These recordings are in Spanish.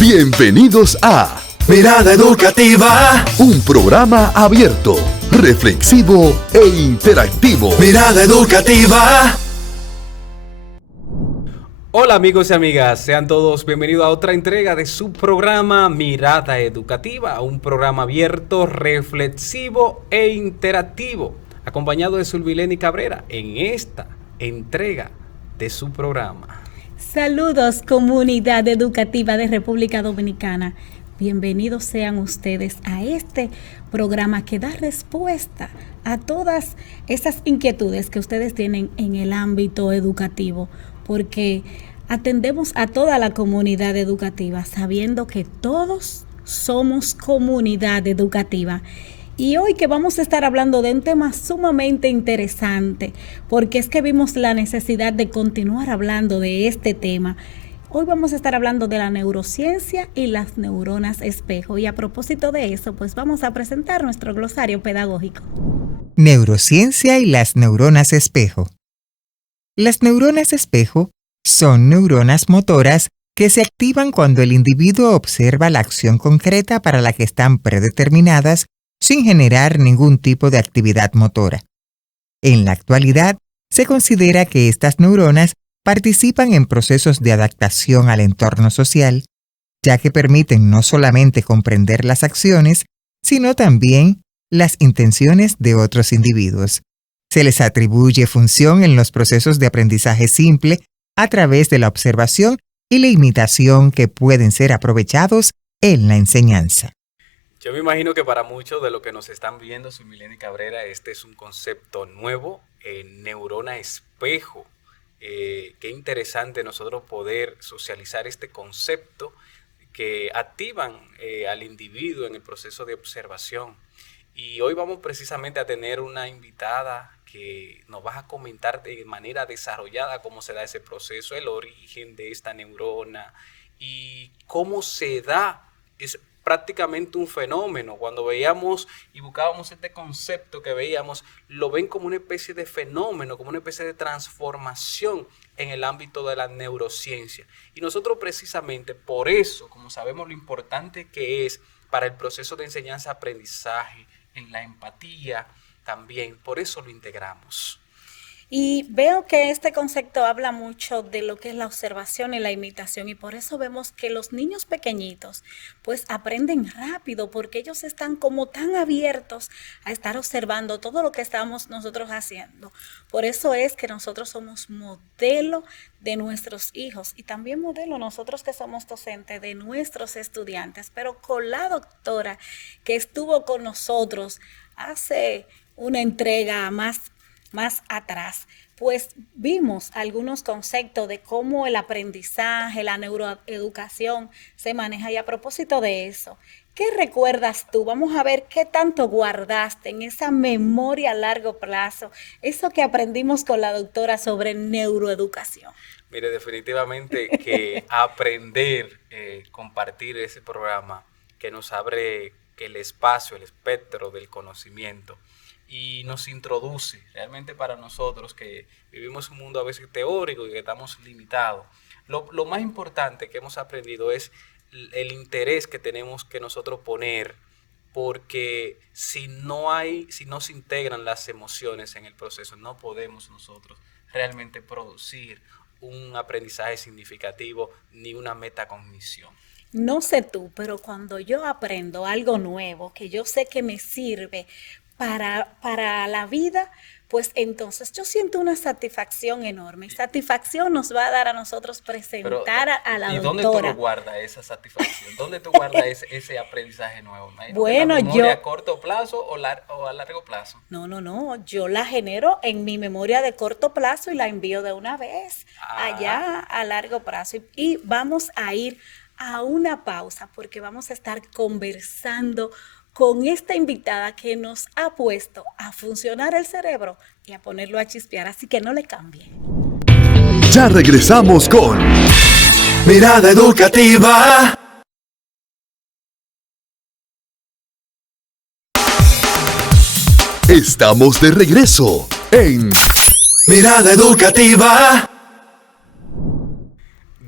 Bienvenidos a Mirada Educativa, un programa abierto, reflexivo e interactivo. Mirada Educativa. Hola amigos y amigas, sean todos bienvenidos a otra entrega de su programa Mirada Educativa, un programa abierto, reflexivo e interactivo, acompañado de Zulbileni Cabrera en esta entrega de su programa. Saludos, comunidad educativa de República Dominicana. Bienvenidos sean ustedes a este programa que da respuesta a todas esas inquietudes que ustedes tienen en el ámbito educativo, porque atendemos a toda la comunidad educativa, sabiendo que todos somos comunidad educativa. Y hoy que vamos a estar hablando de un tema sumamente interesante, porque es que vimos la necesidad de continuar hablando de este tema. Hoy vamos a estar hablando de la neurociencia y las neuronas espejo. Y a propósito de eso, pues vamos a presentar nuestro glosario pedagógico. Neurociencia y las neuronas espejo. Las neuronas espejo son neuronas motoras que se activan cuando el individuo observa la acción concreta para la que están predeterminadas sin generar ningún tipo de actividad motora. En la actualidad, se considera que estas neuronas participan en procesos de adaptación al entorno social, ya que permiten no solamente comprender las acciones, sino también las intenciones de otros individuos. Se les atribuye función en los procesos de aprendizaje simple a través de la observación y la imitación que pueden ser aprovechados en la enseñanza. Yo me imagino que para muchos de los que nos están viendo, Zulbileni Cabrera, este es un concepto nuevo, neurona espejo. Qué interesante nosotros poder socializar este concepto que activan al individuo en el proceso de observación. Y hoy vamos precisamente a tener una invitada que nos va a comentar de manera desarrollada cómo se da ese proceso, el origen de esta neurona y cómo se da. Es prácticamente un fenómeno. Cuando veíamos y buscábamos este concepto que veíamos, lo ven como una especie de fenómeno, como una especie de transformación en el ámbito de la neurociencia. Y nosotros precisamente por eso, como sabemos lo importante que es para el proceso de enseñanza-aprendizaje, en la empatía también, por eso lo integramos. Y veo que este concepto habla mucho de lo que es la observación y la imitación, y por eso vemos que los niños pequeñitos pues aprenden rápido, porque ellos están como tan abiertos a estar observando todo lo que estamos nosotros haciendo. Por eso es que nosotros somos modelo de nuestros hijos y también modelo nosotros que somos docentes de nuestros estudiantes, pero con la doctora que estuvo con nosotros hace una entrega más atrás, pues vimos algunos conceptos de cómo el aprendizaje, la neuroeducación se maneja. Y a propósito de eso, ¿qué recuerdas tú? Vamos a ver qué tanto guardaste en esa memoria a largo plazo, eso que aprendimos con la doctora sobre neuroeducación. Mire, definitivamente que aprender, compartir ese programa que nos abre el espacio, el espectro del conocimiento, y nos introduce realmente para nosotros que vivimos un mundo a veces teórico y que estamos limitados. Lo más importante que hemos aprendido es el interés que tenemos que nosotros poner, porque si no se integran las emociones en el proceso, no podemos nosotros realmente producir un aprendizaje significativo ni una metacognición. No sé tú, pero cuando yo aprendo algo nuevo, que yo sé que me sirve para la vida, pues entonces yo siento una satisfacción enorme. Satisfacción nos va a dar a nosotros presentar a la doctora. ¿Y dónde tú lo guardas esa satisfacción? ¿Dónde tú guardas ese aprendizaje nuevo? Bueno, ¿La memoria a corto plazo o a largo plazo? No, yo la genero en mi memoria de corto plazo y la envío de una vez allá a largo plazo. Y vamos a ir a una pausa porque vamos a estar conversando con esta invitada que nos ha puesto a funcionar el cerebro y a ponerlo a chispear, así que no le cambie. Ya regresamos con Mirada Educativa. Estamos de regreso en Mirada Educativa.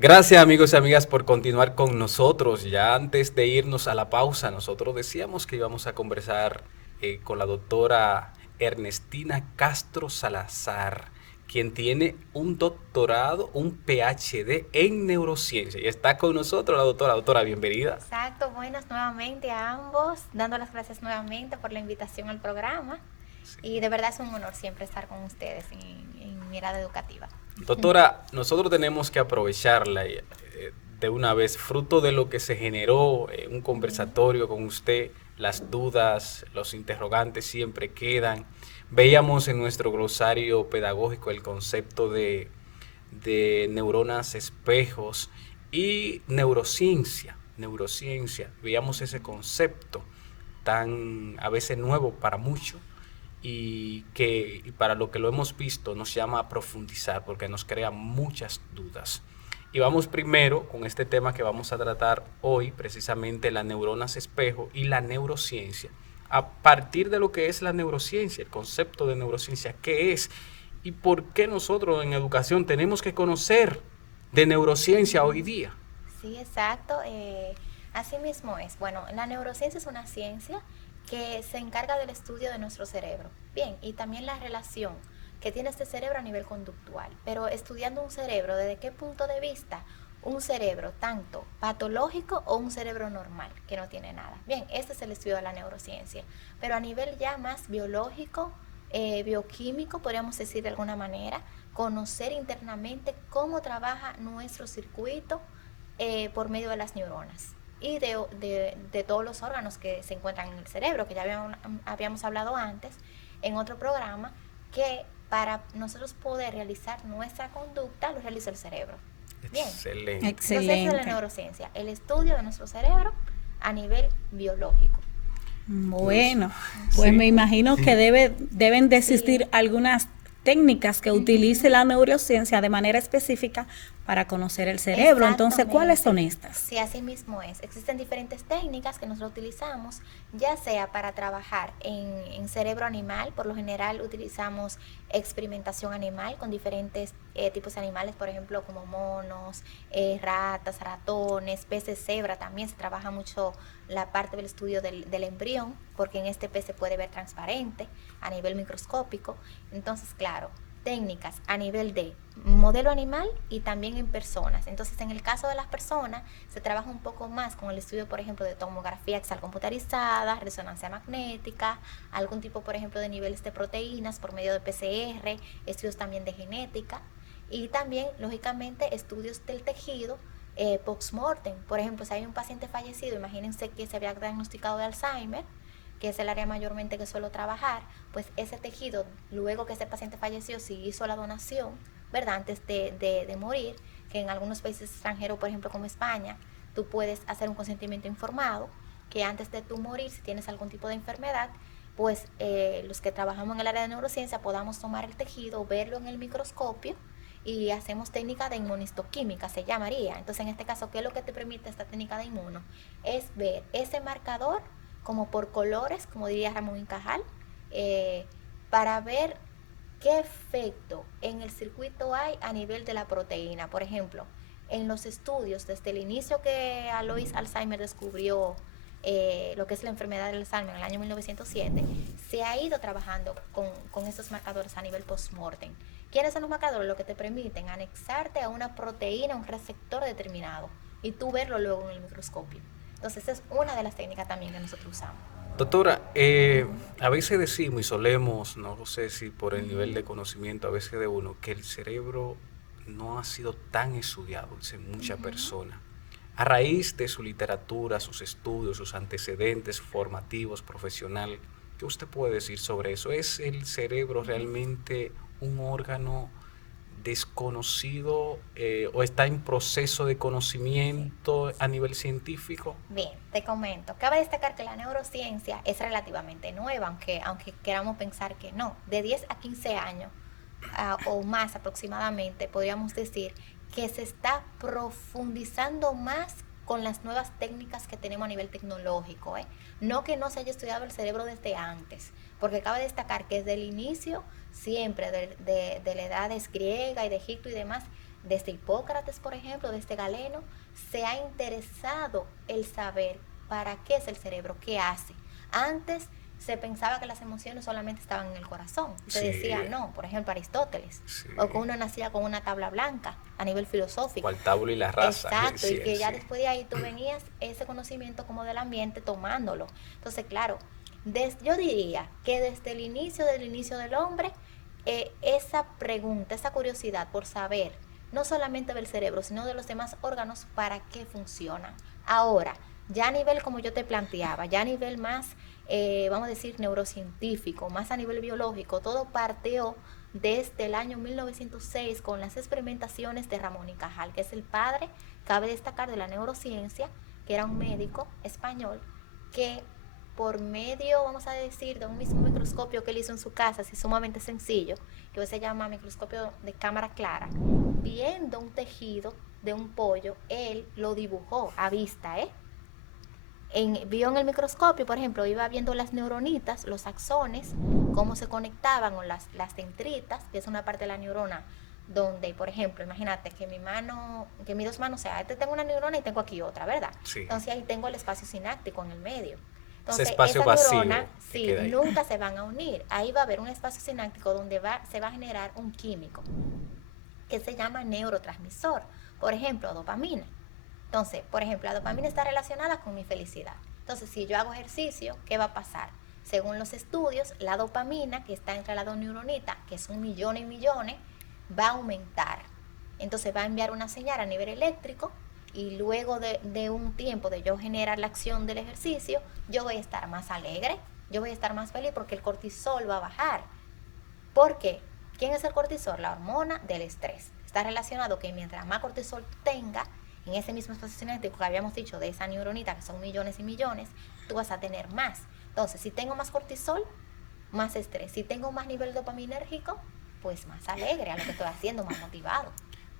Gracias amigos y amigas por continuar con nosotros. Ya antes de irnos a la pausa, nosotros decíamos que íbamos a conversar con la doctora Ernestina Castro Salazar, quien tiene un doctorado, un PhD en neurociencia. Y está con nosotros la doctora. Doctora, bienvenida. Exacto, buenas nuevamente a ambos, dando las gracias nuevamente por la invitación al programa. Sí. Y de verdad es un honor siempre estar con ustedes en Mirada Educativa. Doctora, nosotros tenemos que aprovecharla de una vez, fruto de lo que se generó un conversatorio con usted, las dudas, los interrogantes siempre quedan. Veíamos en nuestro glosario pedagógico el concepto de neuronas espejos y neurociencia. Veíamos ese concepto tan a veces nuevo para muchos, y para lo que lo hemos visto nos llama a profundizar porque nos crea muchas dudas. Y vamos primero con este tema que vamos a tratar hoy, precisamente las neuronas espejo y la neurociencia. A partir de lo que es la neurociencia, el concepto de neurociencia, ¿qué es? Y por qué nosotros en educación tenemos que conocer de neurociencia hoy día. Sí, exacto. Así mismo es. Bueno, la neurociencia es una ciencia que se encarga del estudio de nuestro cerebro. Bien, y también la relación que tiene este cerebro a nivel conductual. Pero estudiando un cerebro, ¿desde qué punto de vista? Un cerebro tanto patológico o un cerebro normal, que no tiene nada. Bien, este es el estudio de la neurociencia. Pero a nivel ya más biológico, bioquímico, podríamos decir de alguna manera, conocer internamente cómo trabaja nuestro circuito por medio de las neuronas. Y de todos los órganos que se encuentran en el cerebro, que ya habíamos hablado antes en otro programa, que para nosotros poder realizar nuestra conducta, lo realiza el cerebro. Bien. Excelente. Entonces, esa es la neurociencia, el estudio de nuestro cerebro a nivel biológico. Bueno, pues sí. Me imagino que deben de existir algunas técnicas que utilice la neurociencia de manera específica para conocer el cerebro. Entonces, ¿cuáles son estas? Sí, así mismo es. Existen diferentes técnicas que nosotros utilizamos, ya sea para trabajar en cerebro animal. Por lo general utilizamos experimentación animal con diferentes tipos de animales, por ejemplo, como monos, ratas, ratones, peces cebra. También se trabaja mucho la parte del estudio del embrión, porque en este pez se puede ver transparente a nivel microscópico. Entonces, claro, técnicas a nivel de modelo animal y también en personas. Entonces, en el caso de las personas, se trabaja un poco más con el estudio, por ejemplo, de tomografía axial computarizada, resonancia magnética, algún tipo, por ejemplo, de niveles de proteínas por medio de PCR, estudios también de genética y también, lógicamente, estudios del tejido post-mortem. Por ejemplo, si hay un paciente fallecido, imagínense que se había diagnosticado de Alzheimer, que es el área mayormente que suelo trabajar, pues ese tejido, luego que ese paciente falleció, si hizo la donación, ¿verdad? Antes de morir, que en algunos países extranjeros, por ejemplo como España, tú puedes hacer un consentimiento informado, que antes de tú morir, si tienes algún tipo de enfermedad, pues los que trabajamos en el área de neurociencia podamos tomar el tejido, verlo en el microscopio, y hacemos técnica de inmunistoquímica, se llamaría. Entonces, en este caso, ¿qué es lo que te permite esta técnica de inmuno? Es ver ese marcador como por colores, como diría Ramón y Cajal, para ver qué efecto en el circuito hay a nivel de la proteína. Por ejemplo, en los estudios, desde el inicio que Alois Alzheimer descubrió lo que es la enfermedad del Alzheimer en el año 1907, se ha ido trabajando con estos marcadores a nivel post-mortem. ¿Quiénes son los marcadores? Lo que te permiten anexarte a una proteína, un receptor determinado, y tú verlo luego en el microscopio. Entonces, esa es una de las técnicas también que nosotros usamos. Doctora, a veces decimos y solemos, no sé si por el nivel de conocimiento a veces de uno, que el cerebro no ha sido tan estudiado en muchas personas. A raíz de su literatura, sus estudios, sus antecedentes formativos, profesional, ¿qué usted puede decir sobre eso? ¿Es el cerebro realmente un órgano desconocido o está en proceso de conocimiento a nivel científico? Bien, te comento. Cabe destacar que la neurociencia es relativamente nueva, aunque queramos pensar que no. De 10 a 15 años o más aproximadamente, podríamos decir que se está profundizando más con las nuevas técnicas que tenemos a nivel tecnológico. No que no se haya estudiado el cerebro desde antes, porque cabe destacar que desde el inicio, siempre de la edad griega y de Egipto y demás, desde Hipócrates, por ejemplo, desde Galeno, se ha interesado el saber para qué es el cerebro, qué hace. Antes se pensaba que las emociones solamente estaban en el corazón. Se Sí. decía no, por ejemplo, Aristóteles, Sí. o que uno nacía con una tabla blanca a nivel filosófico. Cual tabla y la raza. Exacto, Sí, y que ya sí. después de ahí tú venías ese conocimiento como del ambiente tomándolo. Entonces, claro, yo diría que desde el inicio del hombre, esa pregunta, esa curiosidad por saber, no solamente del cerebro, sino de los demás órganos, para qué funcionan. Ahora, ya a nivel, como yo te planteaba, ya a nivel más, vamos a decir, neurocientífico, más a nivel biológico, todo partió desde el año 1906 con las experimentaciones de Ramón y Cajal, que es el padre, cabe destacar, de la neurociencia, que era un médico español que por medio, vamos a decir, de un mismo microscopio que él hizo en su casa, así sumamente sencillo, que hoy se llama microscopio de cámara clara, viendo un tejido de un pollo, él lo dibujó a vista, vio en el microscopio, por ejemplo, iba viendo las neuronitas, los axones, cómo se conectaban, o las dendritas, que es una parte de la neurona, donde, por ejemplo, imagínate que mis dos manos, o sea, tengo una neurona y tengo aquí otra, ¿verdad? Sí. Entonces ahí tengo el espacio sináptico en el medio. Ese Entonces, espacio esa vacío neurona, que sí, queda ahí. nunca se van a unir. Ahí va a haber un espacio sináptico donde se va a generar un químico que se llama neurotransmisor. Por ejemplo, dopamina. Entonces, por ejemplo, la dopamina está relacionada con mi felicidad. Entonces, si yo hago ejercicio, ¿qué va a pasar? Según los estudios, la dopamina que está entre las dos neuronitas, que son millones y millones, va a aumentar. Entonces va a enviar una señal a nivel eléctrico, y luego de un tiempo de yo generar la acción del ejercicio, yo voy a estar más alegre, yo voy a estar más feliz, porque el cortisol va a bajar. ¿Por qué? ¿Quién es el cortisol? La hormona del estrés. Está relacionado que mientras más cortisol tenga en ese mismo espacio sináptico que habíamos dicho de esa neuronita, que son millones y millones, tú vas a tener más. Entonces, si tengo más cortisol, más estrés. Si tengo más nivel dopaminérgico, pues más alegre a lo que estoy haciendo, más motivado.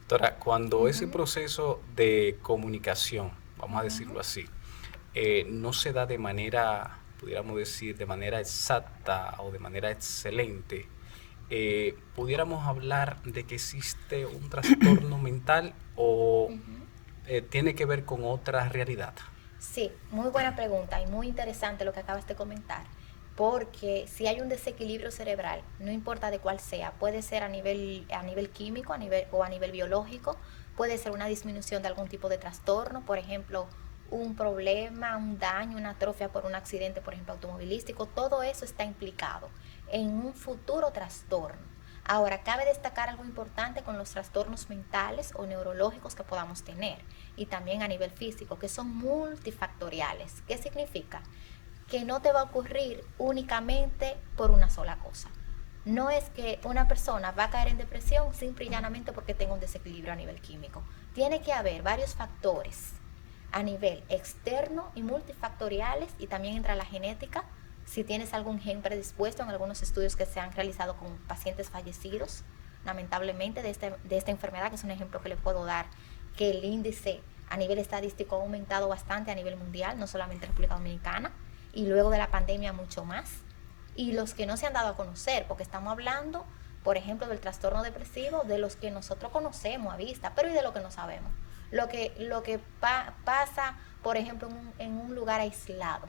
Doctora, cuando ese proceso de comunicación, vamos a decirlo así, no se da de manera, pudiéramos decir, de manera exacta o de manera excelente, pudiéramos hablar de que existe un trastorno mental o tiene que ver con otra realidad. Sí, muy buena pregunta y muy interesante lo que acabas de comentar, porque si hay un desequilibrio cerebral, no importa de cuál sea, puede ser a nivel químico, o a nivel biológico, puede ser una disminución de algún tipo de trastorno, por ejemplo, un problema, un daño, una atrofia por un accidente, por ejemplo, automovilístico, todo eso está implicado en un futuro trastorno. Ahora, cabe destacar algo importante con los trastornos mentales o neurológicos que podamos tener, y también a nivel físico, que son multifactoriales. ¿Qué significa? Que no te va a ocurrir únicamente por una sola cosa. No es que una persona va a caer en depresión simple y llanamente porque tenga un desequilibrio a nivel químico. Tiene que haber varios factores a nivel externo y multifactoriales, y también entra la genética. Si tienes algún gen predispuesto, en algunos estudios que se han realizado con pacientes fallecidos, lamentablemente, de esta enfermedad, que es un ejemplo que le puedo dar, que el índice a nivel estadístico ha aumentado bastante a nivel mundial, no solamente en República Dominicana, y luego de la pandemia mucho más. Y los que no se han dado a conocer, porque estamos hablando, por ejemplo, del trastorno depresivo, de los que nosotros conocemos a vista, pero y de lo que no sabemos. Lo que pasa, por ejemplo, en un lugar aislado,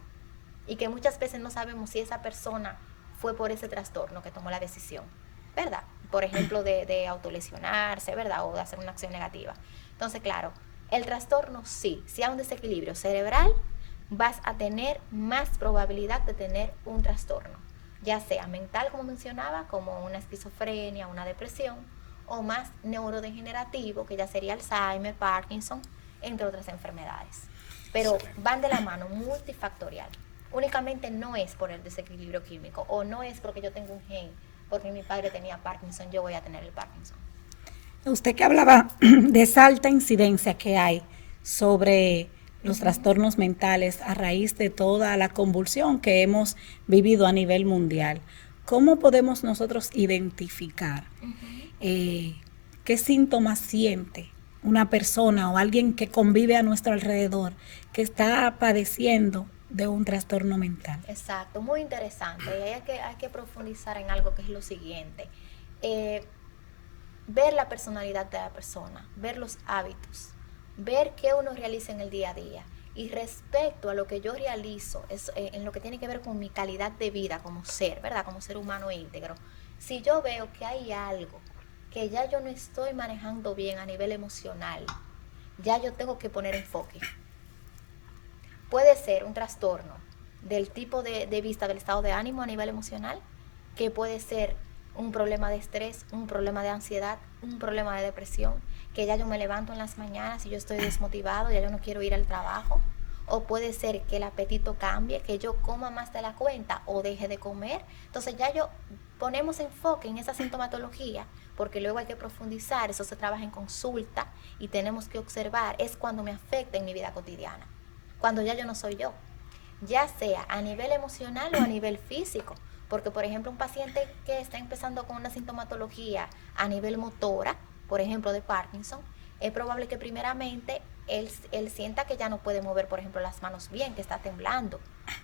y que muchas veces no sabemos si esa persona fue por ese trastorno que tomó la decisión, ¿verdad? Por ejemplo, de autolesionarse, ¿verdad? O de hacer una acción negativa. Entonces, claro, el trastorno sí, si hay un desequilibrio cerebral, vas a tener más probabilidad de tener un trastorno, ya sea mental, como mencionaba, como una esquizofrenia, una depresión, o más neurodegenerativo, que ya sería Alzheimer, Parkinson, entre otras enfermedades. Pero van de la mano, multifactorial. Únicamente no es por el desequilibrio químico, o no es porque yo tengo un gen, porque mi padre tenía Parkinson, yo voy a tener el Parkinson. Usted que hablaba de esa alta incidencia que hay sobre los trastornos mentales a raíz de toda la convulsión que hemos vivido a nivel mundial, ¿cómo podemos nosotros identificar qué síntomas siente una persona o alguien que convive a nuestro alrededor que está padeciendo de un trastorno mental? Exacto, muy interesante. Y hay que profundizar en algo que es lo siguiente. ver la personalidad de la persona, ver los hábitos, ver qué uno realiza en el día a día. Y respecto a lo que yo realizo, en lo que tiene que ver con mi calidad de vida como ser, ¿verdad? Como ser humano íntegro. Si yo veo que hay algo que ya yo no estoy manejando bien a nivel emocional, ya yo tengo que poner enfoque. Puede ser un trastorno del tipo de vista del estado de ánimo a nivel emocional, que puede ser un problema de estrés, un problema de ansiedad, un problema de depresión, que ya yo me levanto en las mañanas y yo estoy desmotivado, ya yo no quiero ir al trabajo. O puede ser que el apetito cambie, que yo coma más de la cuenta o deje de comer. Entonces ya yo ponemos enfoque en esa sintomatología, porque luego hay que profundizar, eso se trabaja en consulta y tenemos que observar, es cuando me afecta en mi vida cotidiana, cuando ya yo no soy yo, ya sea a nivel emocional o a nivel físico. Porque, por ejemplo, un paciente que está empezando con una sintomatología a nivel motora, por ejemplo, de Parkinson, es probable que primeramente él sienta que ya no puede mover, por ejemplo, las manos bien, que está temblando,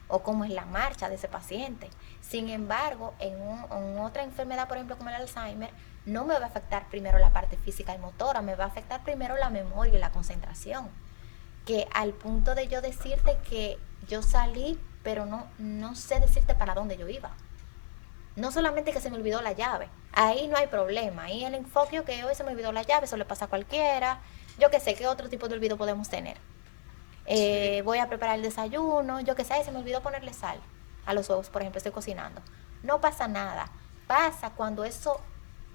o cómo es la marcha de ese paciente. Sin embargo, en otra enfermedad, por ejemplo, como el Alzheimer, no me va a afectar primero la parte física y motora, me va a afectar primero la memoria y la concentración. Que al punto de yo decirte que yo salí, pero no sé decirte para dónde yo iba. No solamente que se me olvidó la llave, ahí no hay problema, ahí el enfoque que hoy se me olvidó la llave, eso le pasa a cualquiera, yo qué sé, ¿qué otro tipo de olvido podemos tener? Voy a preparar el desayuno, yo qué sé, se me olvidó ponerle sal a los huevos, por ejemplo, estoy cocinando. No pasa nada, pasa cuando eso,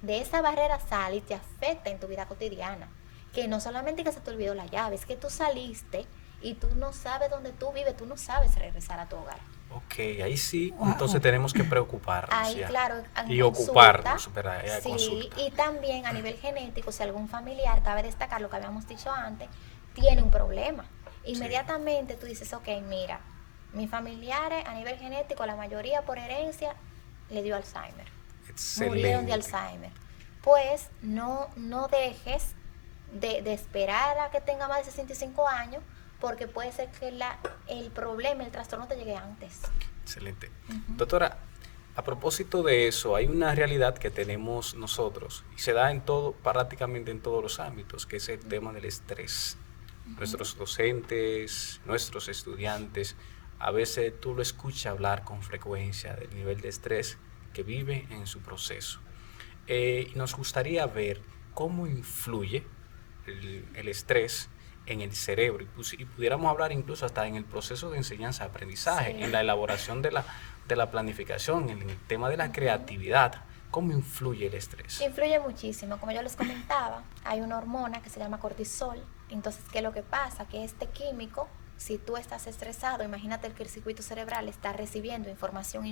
de esa barrera sale y te afecta en tu vida cotidiana, que no solamente que se te olvidó la llave, es que tú saliste y tú no sabes dónde tú vives, tú no sabes regresar a tu hogar. Ok, ahí sí, entonces tenemos que preocuparnos ahí, ya. Claro, Y ocuparnos, ¿verdad? Sí, Consulta. y también a nivel genético, si algún familiar, cabe destacar lo que habíamos dicho antes, tiene un problema. Inmediatamente tú dices, ok, mira, mis familiares a nivel genético, la mayoría por herencia, le dio Alzheimer. Excelente. Murieron de Alzheimer. Pues no dejes de esperar a que tenga más de 65 años, porque puede ser que el problema, el trastorno te llegue antes. Excelente. Doctora, a propósito de eso, hay una realidad que tenemos nosotros y se da prácticamente en todos los ámbitos, que es el tema del estrés. Nuestros docentes, nuestros estudiantes, a veces tú lo escuchas hablar con frecuencia del nivel de estrés que vive en su proceso. Y nos gustaría ver cómo influye el estrés en el cerebro, y pudiéramos hablar incluso hasta en el proceso de enseñanza-aprendizaje, en la elaboración de la planificación, en el tema de la creatividad. ¿Cómo influye el estrés? Influye muchísimo. Como yo les comentaba, hay una hormona que se llama cortisol. Entonces, ¿qué es lo que pasa? Que este químico, si tú estás estresado, imagínate que el circuito cerebral está recibiendo información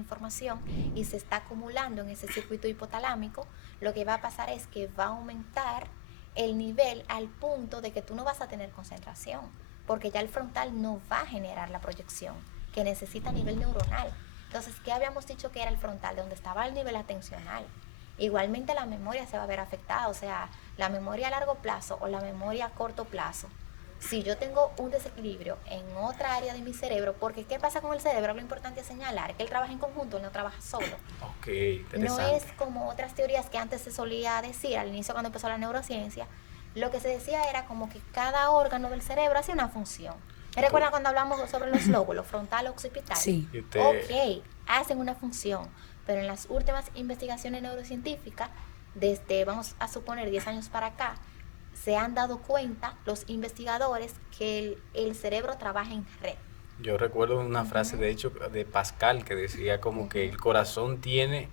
y se está acumulando en ese circuito hipotalámico, lo que va a pasar es que va a aumentar el nivel al punto de que tú no vas a tener concentración, porque ya el frontal no va a generar la proyección que necesita a nivel neuronal. Entonces, ¿qué habíamos dicho que era el frontal? Donde estaba el nivel atencional. Igualmente la memoria se va a ver afectada, o sea, la memoria a largo plazo o la memoria a corto plazo. Si yo tengo un desequilibrio en otra área de mi cerebro, porque ¿qué pasa con el cerebro? Lo importante es señalar que él trabaja en conjunto, él no trabaja solo. Ok, interesante. No es como otras teorías que antes se solía decir, al inicio cuando empezó la neurociencia, lo que se decía era como que cada órgano del cerebro hacía una función. ¿Me recuerdan cuando hablamos sobre los lóbulos, frontal, occipital? Sí. Ok, hacen una función, pero en las últimas investigaciones neurocientíficas, desde, vamos a suponer, 10 años para acá, se han dado cuenta los investigadores que el cerebro trabaja en red. Yo recuerdo una frase, de hecho, de Pascal, que decía como que el corazón tiene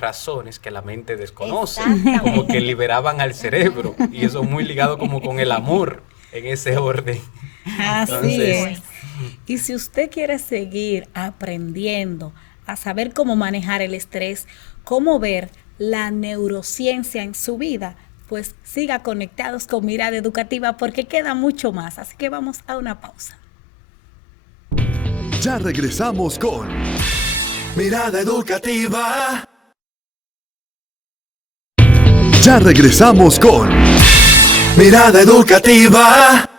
razones que la mente desconoce, como que liberaban al cerebro, y eso muy ligado como con el amor en ese orden. Así es. Y si usted quiere seguir aprendiendo a saber cómo manejar el estrés, cómo ver la neurociencia en su vida, pues siga conectados con Mirada Educativa porque queda mucho más. Así que vamos a una pausa. Ya regresamos con Mirada Educativa. Ya regresamos con Mirada Educativa.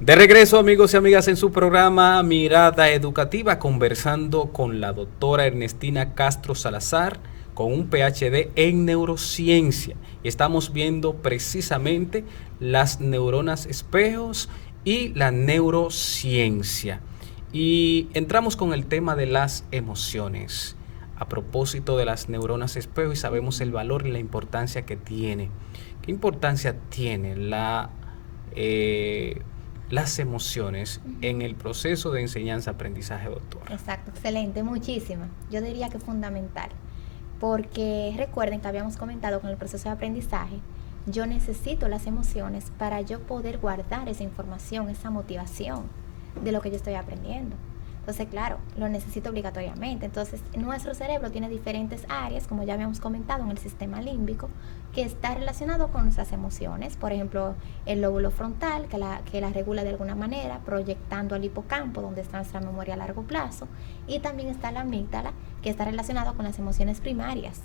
De regreso, amigos y amigas, en su programa Mirada Educativa, conversando con la doctora Ernestina Castro Salazar, con un PhD en neurociencia. Y estamos viendo precisamente las neuronas espejos y la neurociencia. Y entramos con el tema de las emociones. A propósito de las neuronas espejo, y sabemos el valor y la importancia que tiene. ¿Qué importancia tiene las emociones en el proceso de enseñanza-aprendizaje, doctora? Exacto, excelente, muchísima. Yo diría que fundamental, porque recuerden que habíamos comentado con el proceso de aprendizaje, yo necesito las emociones para yo poder guardar esa información, esa motivación de lo que yo estoy aprendiendo. Entonces, claro, lo necesito obligatoriamente. Entonces, nuestro cerebro tiene diferentes áreas, como ya habíamos comentado, en el sistema límbico, que está relacionado con nuestras emociones. Por ejemplo, el lóbulo frontal, que la regula de alguna manera, proyectando al hipocampo, donde está nuestra memoria a largo plazo. Y también está la amígdala, que está relacionado con las emociones primarias.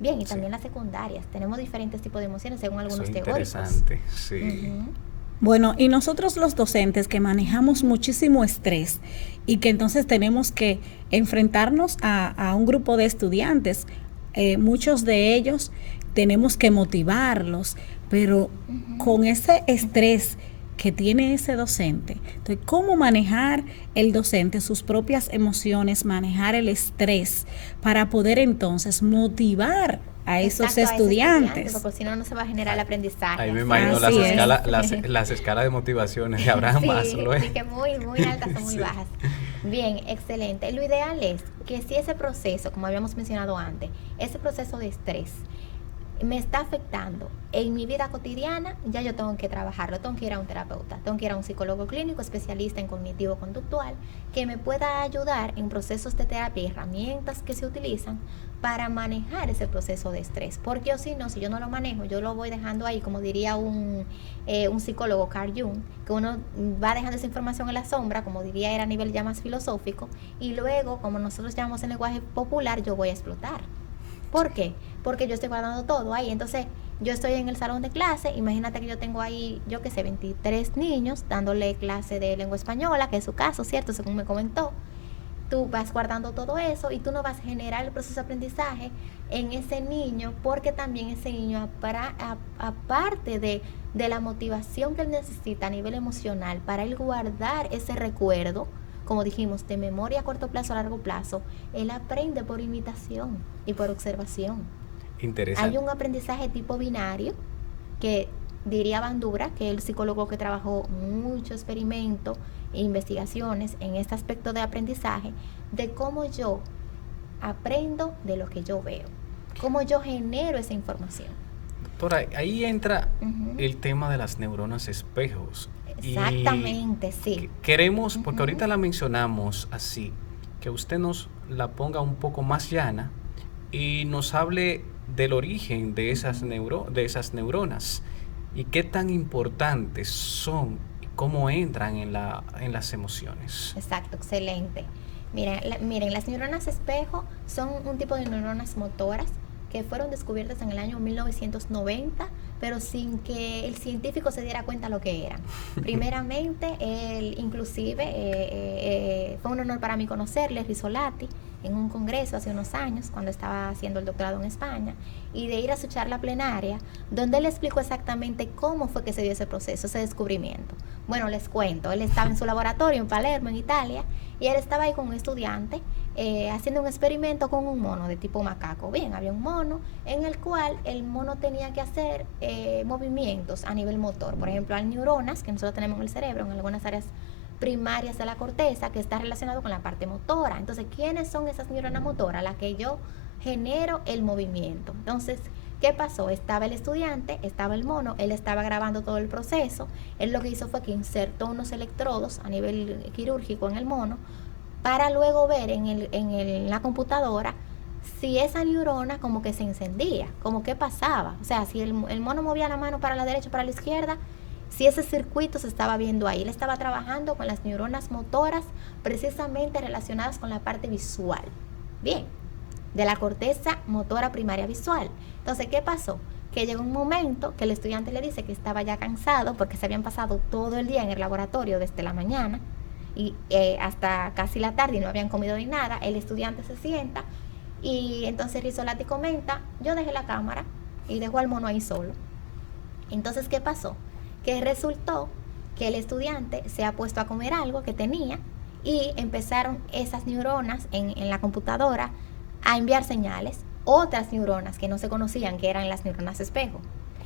Bien, y también las secundarias. Tenemos diferentes tipos de emociones según algunos teóricos. Interesante, sí. Bueno, y nosotros los docentes que manejamos muchísimo estrés y que entonces tenemos que enfrentarnos a un grupo de estudiantes, muchos de ellos tenemos que motivarlos, pero con ese estrés que tiene ese docente, entonces, ¿cómo manejar el docente sus propias emociones, manejar el estrés para poder entonces motivar a esos estudiantes? Porque si no, no se va a generar el aprendizaje. Ahí me imagino las escalas de motivaciones de Abraham Maslow. Sí, que muy altas o muy bajas. Bien, excelente. Lo ideal es que si ese proceso, como habíamos mencionado antes, ese proceso de estrés me está afectando en mi vida cotidiana, ya yo tengo que trabajarlo, tengo que ir a un terapeuta, tengo que ir a un psicólogo clínico especialista en cognitivo-conductual que me pueda ayudar en procesos de terapia y herramientas que se utilizan para manejar ese proceso de estrés, porque o si no, si yo no lo manejo, yo lo voy dejando ahí, como diría un psicólogo, Carl Jung, que uno va dejando esa información en la sombra, como diría era a nivel ya más filosófico, y luego, como nosotros llamamos en lenguaje popular, yo voy a explotar. ¿Por qué? Porque yo estoy guardando todo ahí. Entonces, yo estoy en el salón de clase, imagínate que yo tengo ahí, 23 niños dándole clase de lengua española, que es su caso, ¿cierto? Según me comentó. Tú vas guardando todo eso y tú no vas a generar el proceso de aprendizaje en ese niño, porque también ese niño, aparte de la motivación que él necesita a nivel emocional para él guardar ese recuerdo, como dijimos, de memoria a corto plazo, a largo plazo, él aprende por imitación y por observación. Interesante. Hay un aprendizaje tipo binario que diría Bandura, que es el psicólogo que trabajó mucho experimento e investigaciones en este aspecto de aprendizaje, de cómo yo aprendo de lo que yo veo, cómo yo genero esa información. Doctora, ahí entra el tema de las neuronas espejos. Exactamente, sí. Queremos, porque ahorita la mencionamos así, que usted nos la ponga un poco más llana y nos hable del origen de esas neuronas y qué tan importantes son y cómo entran en las emociones. Exacto, excelente. Miren, las neuronas espejo son un tipo de neuronas motoras que fueron descubiertas en el año 1990, pero sin que el científico se diera cuenta lo que eran. Primeramente, fue un honor para mí conocerle, Risolati, en un congreso hace unos años, cuando estaba haciendo el doctorado en España, y de ir a su charla plenaria, donde él explicó exactamente cómo fue que se dio ese proceso, ese descubrimiento. Bueno, les cuento, él estaba en su laboratorio en Palermo, en Italia, y él estaba ahí con un estudiante haciendo un experimento con un mono de tipo macaco. Bien, había un mono en el cual el mono tenía que hacer movimientos a nivel motor. Por ejemplo, hay neuronas que nosotros tenemos en el cerebro, en algunas áreas primarias de la corteza, que está relacionado con la parte motora. Entonces, ¿quiénes son esas neuronas motoras? Las que yo genero el movimiento. Entonces, ¿qué pasó? Estaba el estudiante, estaba el mono, él estaba grabando todo el proceso. Él lo que hizo fue que insertó unos electrodos a nivel quirúrgico en el mono para luego ver en la computadora si esa neurona como que se encendía, como que pasaba. O sea, si el mono movía la mano para la derecha o para la izquierda, si ese circuito se estaba viendo ahí. Él estaba trabajando con las neuronas motoras precisamente relacionadas con la parte visual. Bien, de la corteza motora primaria visual. Entonces, ¿qué pasó? Que llegó un momento que el estudiante le dice que estaba ya cansado porque se habían pasado todo el día en el laboratorio desde la mañana y hasta casi la tarde y no habían comido ni nada. El estudiante se sienta Y entonces Rizzolatti comenta, yo dejé la cámara y dejó al mono ahí solo. Entonces, ¿qué pasó? Que resultó que el estudiante se ha puesto a comer algo que tenía y empezaron esas neuronas en la computadora a enviar señales, otras neuronas que no se conocían, que eran las neuronas espejo.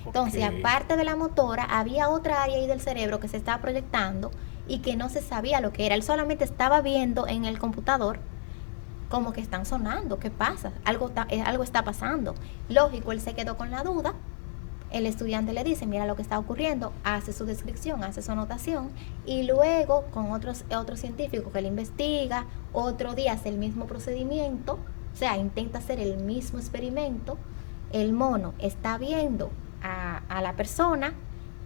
Entonces, aparte de la motora, había otra área ahí del cerebro que se estaba proyectando y que no se sabía lo que era. Él solamente estaba viendo en el computador como que están sonando, ¿qué pasa? Algo está pasando. Lógico, él se quedó con la duda. El estudiante le dice, mira lo que está ocurriendo, hace su descripción, hace su anotación, y luego con otro científico que le investiga, otro día hace el mismo procedimiento, o sea, intenta hacer el mismo experimento. El mono está viendo a la persona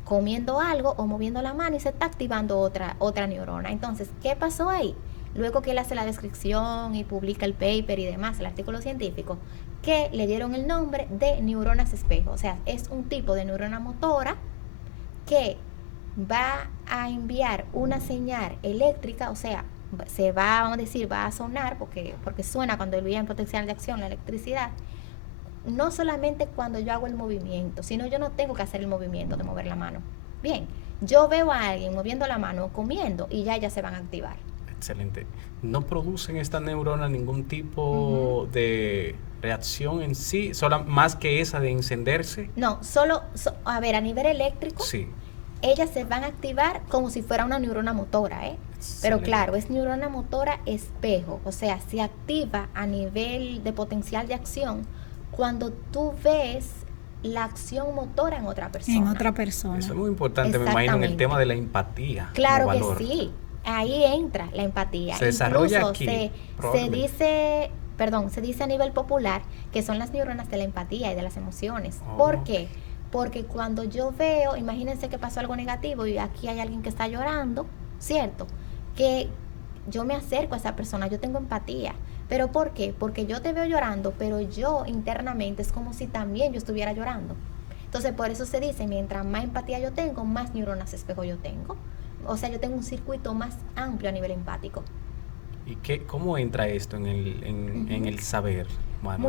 comiendo algo o moviendo la mano y se está activando otra neurona. Entonces, ¿qué pasó ahí? Luego que él hace la descripción y publica el paper y demás, el artículo científico, que le dieron el nombre de neuronas espejo. O sea, es un tipo de neurona motora que va a enviar una señal eléctrica, o sea, vamos a decir, va a sonar, porque suena cuando envía en potencial de acción la electricidad, no solamente cuando yo hago el movimiento, sino yo no tengo que hacer el movimiento de mover la mano. Bien, yo veo a alguien moviendo la mano, comiendo, y ya se van a activar. Excelente. ¿No producen estas neuronas ningún tipo de reacción en sí, más que esa de encenderse? No, a ver, a nivel eléctrico, sí, ellas se van a activar como si fuera una neurona motora, ¿eh? Pero claro, es neurona motora espejo, o sea, se activa a nivel de potencial de acción cuando tú ves la acción motora en otra persona. En otra persona. Eso es muy importante, me imagino, en el tema de la empatía. Claro que sí, ahí entra la empatía. Se desarrolla incluso aquí. Se dice a nivel popular que son las neuronas de la empatía y de las emociones. ¿Por qué? Porque cuando yo veo, imagínense que pasó algo negativo y aquí hay alguien que está llorando, ¿cierto? Que yo me acerco a esa persona, yo tengo empatía. ¿Pero por qué? Porque yo te veo llorando, pero yo internamente es como si también yo estuviera llorando. Entonces, por eso se dice, mientras más empatía yo tengo, más neuronas espejo yo tengo. O sea, yo tengo un circuito más amplio a nivel empático. ¿Y cómo entra esto en el saber? Bueno,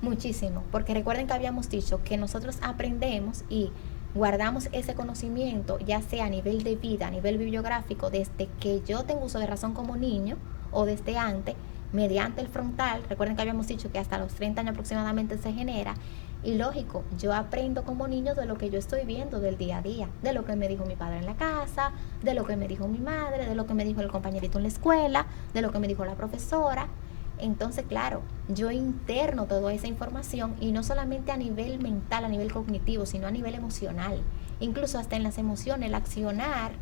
Muchísimo. Porque recuerden que habíamos dicho que nosotros aprendemos y guardamos ese conocimiento, ya sea a nivel de vida, a nivel bibliográfico, desde que yo tengo uso de razón como niño o desde antes, mediante el frontal. Recuerden que habíamos dicho que hasta los 30 años aproximadamente se genera. Y lógico, yo aprendo como niño de lo que yo estoy viendo del día a día, de lo que me dijo mi padre en la casa, de lo que me dijo mi madre, de lo que me dijo el compañerito en la escuela, de lo que me dijo la profesora. Entonces, claro, yo interno toda esa información y no solamente a nivel mental, a nivel cognitivo, sino a nivel emocional. Incluso hasta en las emociones, el accionar,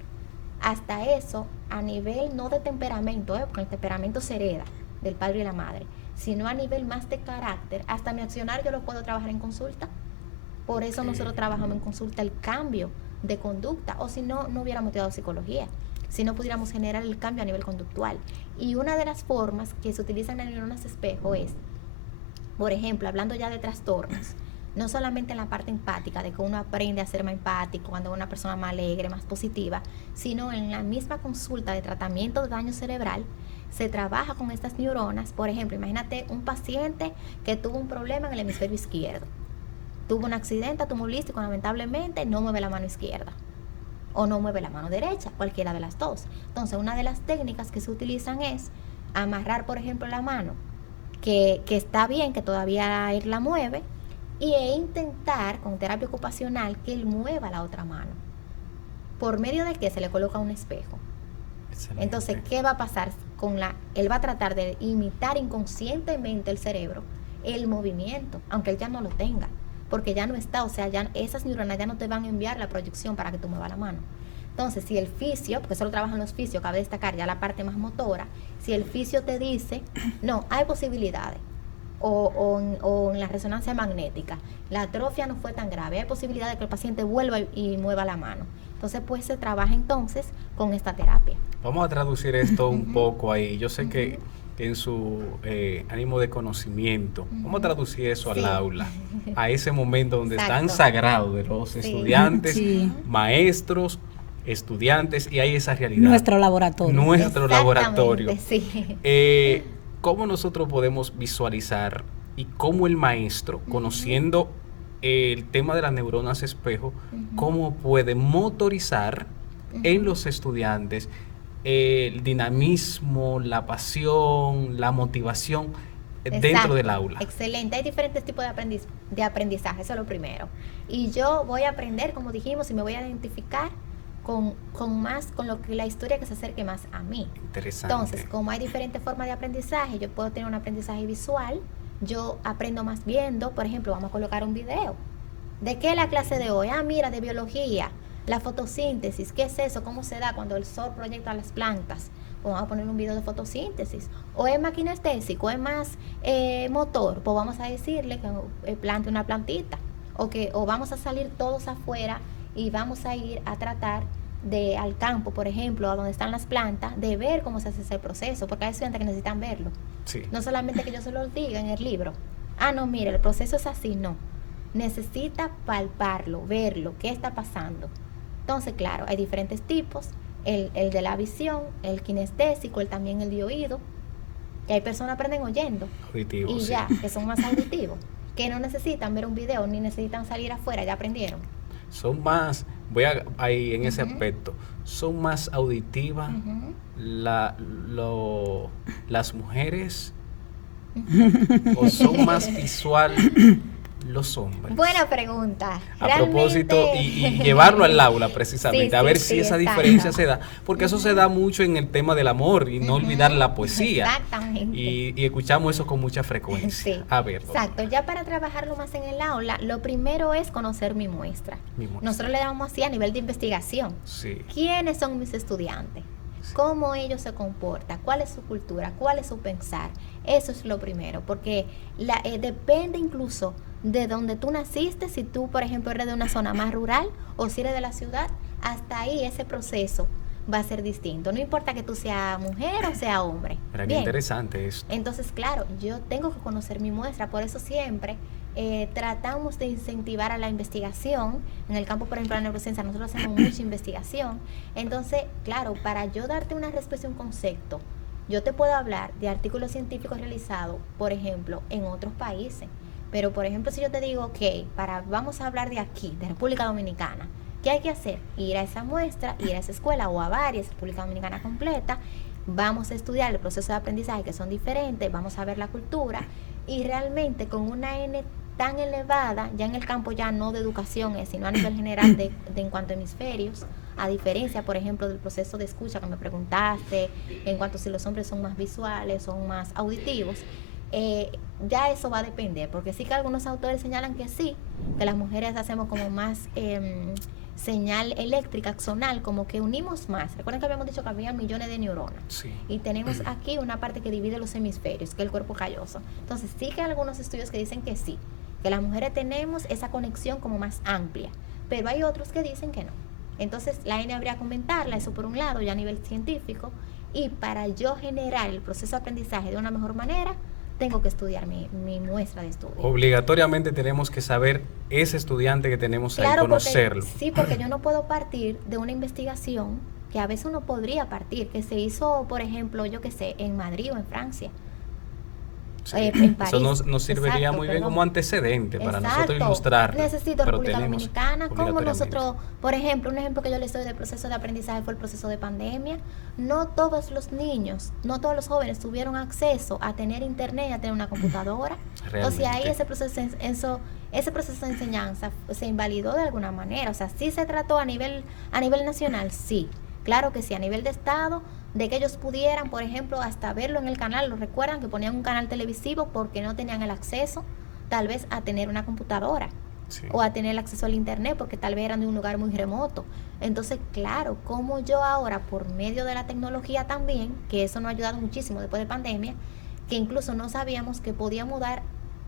hasta eso, a nivel no de temperamento, porque el temperamento se hereda del padre y la madre, sino a nivel más de carácter. Hasta mi accionar yo lo puedo trabajar en consulta. Por eso nosotros trabajamos en consulta el cambio de conducta, o si no, no hubiéramos estudiado psicología, si no pudiéramos generar el cambio a nivel conductual. Y una de las formas que se utilizan en neuronas espejo es, por ejemplo, hablando ya de trastornos, no solamente en la parte empática, de que uno aprende a ser más empático cuando es una persona más alegre, más positiva, sino en la misma consulta de tratamiento de daño cerebral, se trabaja con estas neuronas. Por ejemplo, imagínate un paciente que tuvo un problema en el hemisferio izquierdo. Tuvo un accidente automovilístico, lamentablemente, no mueve la mano izquierda o no mueve la mano derecha, cualquiera de las dos. Entonces, una de las técnicas que se utilizan es amarrar, por ejemplo, la mano que está bien, que todavía él la mueve, e intentar con terapia ocupacional que él mueva la otra mano. ¿Por medio de qué? Se le coloca un espejo. Excelente. Entonces, ¿qué va a pasar? Él va a tratar de imitar inconscientemente el cerebro el movimiento, aunque él ya no lo tenga, porque ya no está, o sea, ya esas neuronas ya no te van a enviar la proyección para que tú muevas la mano. Entonces, si el fisio, porque solo trabajan los fisios, cabe destacar ya la parte más motora, si el fisio te dice, no, hay posibilidades, o en la resonancia magnética, la atrofia no fue tan grave, hay posibilidad de que el paciente vuelva y mueva la mano. Entonces, pues se trabaja entonces con esta terapia. Vamos a traducir esto un poco ahí. Yo sé que en su ánimo de conocimiento, vamos a traducir eso al aula, a ese momento donde están sagrados de los estudiantes, maestros, estudiantes, y hay esa realidad. Nuestro laboratorio. Nuestro laboratorio. Sí. cómo nosotros podemos visualizar y cómo el maestro, conociendo el tema de las neuronas espejo, cómo puede motorizar en los estudiantes el dinamismo, la pasión, la motivación dentro Exacto, del aula. excelente. Hay diferentes tipos de aprendizaje, eso es lo primero. Y yo voy a aprender, como dijimos, y me voy a identificar con lo que la historia que se acerque más a mí. Interesante. Entonces, como hay diferentes formas de aprendizaje, yo puedo tener un aprendizaje visual, yo aprendo más viendo, por ejemplo, vamos a colocar un video. ¿De qué es la clase de hoy? Ah, mira, de biología, la fotosíntesis, ¿qué es eso? ¿Cómo se da cuando el sol proyecta las plantas? Pues vamos a poner un video de fotosíntesis. O es más kinestésico, es más motor, pues vamos a decirle que plante una plantita. O vamos a salir todos afuera y vamos a ir a tratar al campo, por ejemplo, a donde están las plantas, de ver cómo se hace ese proceso, porque hay estudiantes que necesitan verlo. Sí. No solamente que yo se los diga en el libro. Ah, no, mire, el proceso es así, no. Necesita palparlo, verlo, qué está pasando. Entonces, claro, hay diferentes tipos. El de la visión, el kinestésico, también el de oído. Y hay personas que aprenden oyendo. Auditivo, Y sí. ya, que son más auditivos. Que no necesitan ver un video, ni necesitan salir afuera, ya aprendieron. Son más, ahí en ese aspecto, son más auditivas las mujeres o son más visual los hombres. Buena pregunta. A propósito, y llevarlo al aula precisamente, Sí, a ver sí, si sí, esa exacto. diferencia se da, porque eso se da mucho en el tema del amor y no olvidar la poesía. Exactamente. Y escuchamos eso con mucha frecuencia. Sí, A ver, exacto. Ya para trabajarlo más en el aula, lo primero es conocer mi muestra. Mi muestra. Nosotros le llamamos así a nivel de investigación. Sí. ¿Quiénes son mis estudiantes? Sí. ¿Cómo ellos se comportan? ¿Cuál es su cultura? ¿Cuál es su pensar? Eso es lo primero, porque depende incluso de donde tú naciste, si tú, por ejemplo, eres de una zona más rural o si eres de la ciudad, hasta ahí ese proceso va a ser distinto. No importa que tú seas mujer o sea hombre. Mira, qué Bien. interesante esto. Entonces, claro, yo tengo que conocer mi muestra, por eso siempre tratamos de incentivar a la investigación. En el campo, por ejemplo, de la neurociencia, nosotros hacemos mucha investigación. Entonces, claro, para yo darte una respuesta, un concepto, yo te puedo hablar de artículos científicos realizados, por ejemplo, en otros países. Pero, por ejemplo, si yo te digo, ok, vamos a hablar de aquí, de República Dominicana, ¿qué hay que hacer? Ir a esa muestra, ir a esa escuela o a varias, República Dominicana completa, vamos a estudiar el proceso de aprendizaje que son diferentes, vamos a ver la cultura y realmente con una N tan elevada, ya en el campo ya no de educación, sino a nivel general de en cuanto a hemisferios, a diferencia, por ejemplo, del proceso de escucha que me preguntaste, en cuanto a si los hombres son más visuales, son más auditivos, ya eso va a depender, porque sí que algunos autores señalan que sí, que las mujeres hacemos como más señal eléctrica, axonal, como que unimos más. Recuerden que habíamos dicho que había millones de neuronas. Sí. Y tenemos aquí una parte que divide los hemisferios, que es el cuerpo calloso. Entonces sí que hay algunos estudios que dicen que sí, que las mujeres tenemos esa conexión como más amplia, pero hay otros que dicen que no. Entonces la N habría que aumentarla, eso por un lado, ya a nivel científico, y para yo generar el proceso de aprendizaje de una mejor manera, tengo que estudiar mi muestra de estudio. Obligatoriamente tenemos que saber ese estudiante que tenemos ahí, Claro, conocerlo. porque yo no puedo partir de una investigación que a veces uno podría partir, que se hizo, por ejemplo, yo qué sé, en Madrid o en Francia. Sí. En París. Eso nos serviría Exacto, muy bien perdón. como antecedente para nosotros Exacto. ilustrar. Necesito República Dominicana, como nosotros, por ejemplo, un ejemplo que yo les doy del proceso de aprendizaje fue el proceso de pandemia. No todos los niños, no todos los jóvenes tuvieron acceso a tener internet y a tener una computadora. Entonces ahí ese proceso de enseñanza se invalidó de alguna manera. O sea, sí se trató a nivel nacional, sí. Claro que sí, a nivel de estado, de que ellos pudieran, por ejemplo, hasta verlo en el canal, lo recuerdan que ponían un canal televisivo porque no tenían el acceso, tal vez a tener una computadora, sí, o a tener el acceso al internet porque tal vez eran de un lugar muy remoto. Entonces, claro, como yo ahora, por medio de la tecnología también, que eso nos ha ayudado muchísimo después de pandemia, que incluso no sabíamos que podíamos dar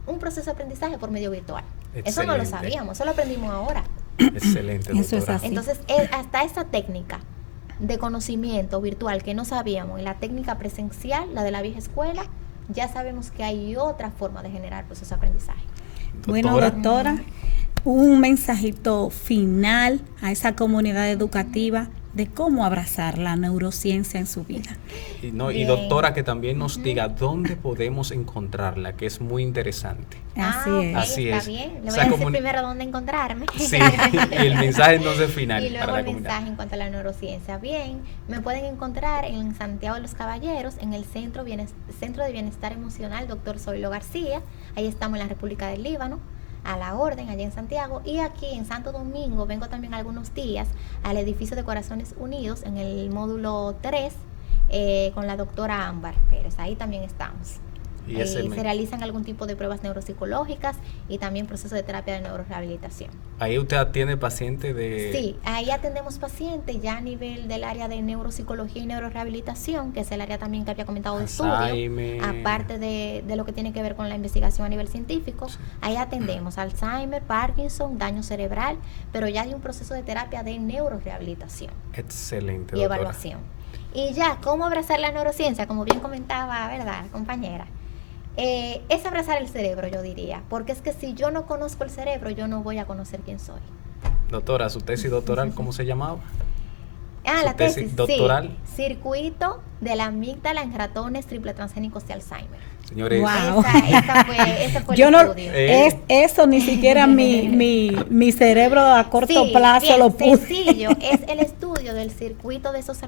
un proceso de aprendizaje por medio virtual. Excelente. Eso no lo sabíamos, eso lo aprendimos ahora. Excelente, doctora. Eso es así. Entonces, hasta esa técnica de conocimiento virtual que no sabíamos, en la técnica presencial, la de la vieja escuela, ya sabemos que hay otra forma de generar procesos de aprendizaje. Bueno, doctora, un mensajito final a esa comunidad educativa de cómo abrazar la neurociencia en su vida. Y Bien. doctora, que también nos diga dónde podemos encontrarla, que es muy interesante. Así ok, es. Así está es. bien. Le O voy sea, a decir como- primero dónde encontrarme. Sí, y el mensaje entonces final Y luego para la el comunidad. mensaje en cuanto a la neurociencia. Bien, me pueden encontrar en Santiago de los Caballeros, en el Centro de Bienestar Emocional Dr. Zoilo García. Ahí estamos en la República del Líbano, a la orden, allá en Santiago. Y aquí en Santo Domingo vengo también algunos días al edificio de Corazones Unidos, en el módulo 3, con la doctora Ámbar Pérez. Ahí tambií estamos. Y ese Se realizan algún tipo de pruebas neuropsicológicas y también procesos de terapia de neurorehabilitación. ahí usted atiende pacientes de... Sí, ahí atendemos pacientes ya a nivel del área de neuropsicología y neurorehabilitación, que es el área también que había comentado de estudio, Alzheimer. aparte de lo que tiene que ver con la investigación a nivel científico. Ahí atendemos Alzheimer, Parkinson, daño cerebral, pero ya hay un proceso de terapia de neurorehabilitación Excelente, y doctora. evaluación. Y ya, ¿cómo abrazar la neurociencia? Como bien comentaba, ¿verdad, compañera? Es abrazar el cerebro, yo diría, porque es que si yo no conozco el cerebro, yo no voy a conocer quién soy. Doctora, su tesis doctoral, ¿cómo se llamaba? Ah, Su la tesis, tesis doctoral. sí. Circuito de la amígdala en ratones triple transgénicos de Alzheimer. Señores, Wow. Ese fue Yo el no, estudio. eso ni siquiera mi cerebro a corto Sí, plazo bien, lo pudo. sencillo, es el estudio del circuito de esos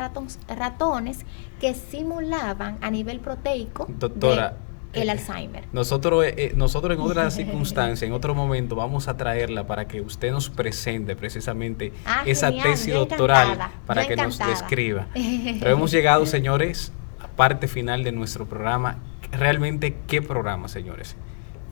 ratones que simulaban a nivel proteico Doctora, el Alzheimer. nosotros en otras circunstancias, en otro momento, vamos a traerla para que usted nos presente precisamente esa Genial, tesis yo doctoral encantada, para yo que nos encantada. describa. Pero hemos llegado, señores, a la parte final de nuestro programa. Realmente, ¿qué programa, señores?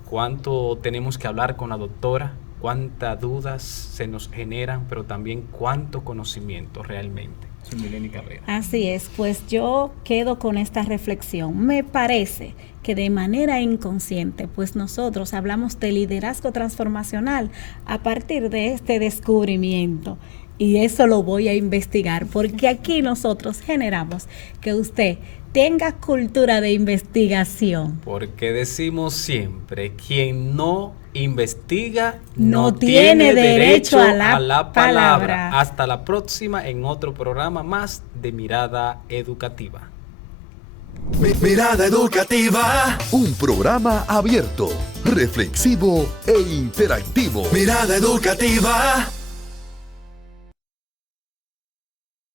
¿Cuánto tenemos que hablar con la doctora? ¿Cuántas dudas se nos generan? Pero también cuánto conocimiento realmente. Soy Mileni Cabrera. Así es, pues yo quedo con esta reflexión. Me parece que de manera inconsciente, pues nosotros hablamos de liderazgo transformacional a partir de este descubrimiento. Y eso lo voy a investigar, porque aquí nosotros generamos que usted tenga cultura de investigación. Porque decimos siempre, quien no investiga No tiene derecho a la palabra. Hasta la próxima en otro programa más de Mirada Educativa. Mirada educativa. Un programa abierto, reflexivo e interactivo. Mirada educativa.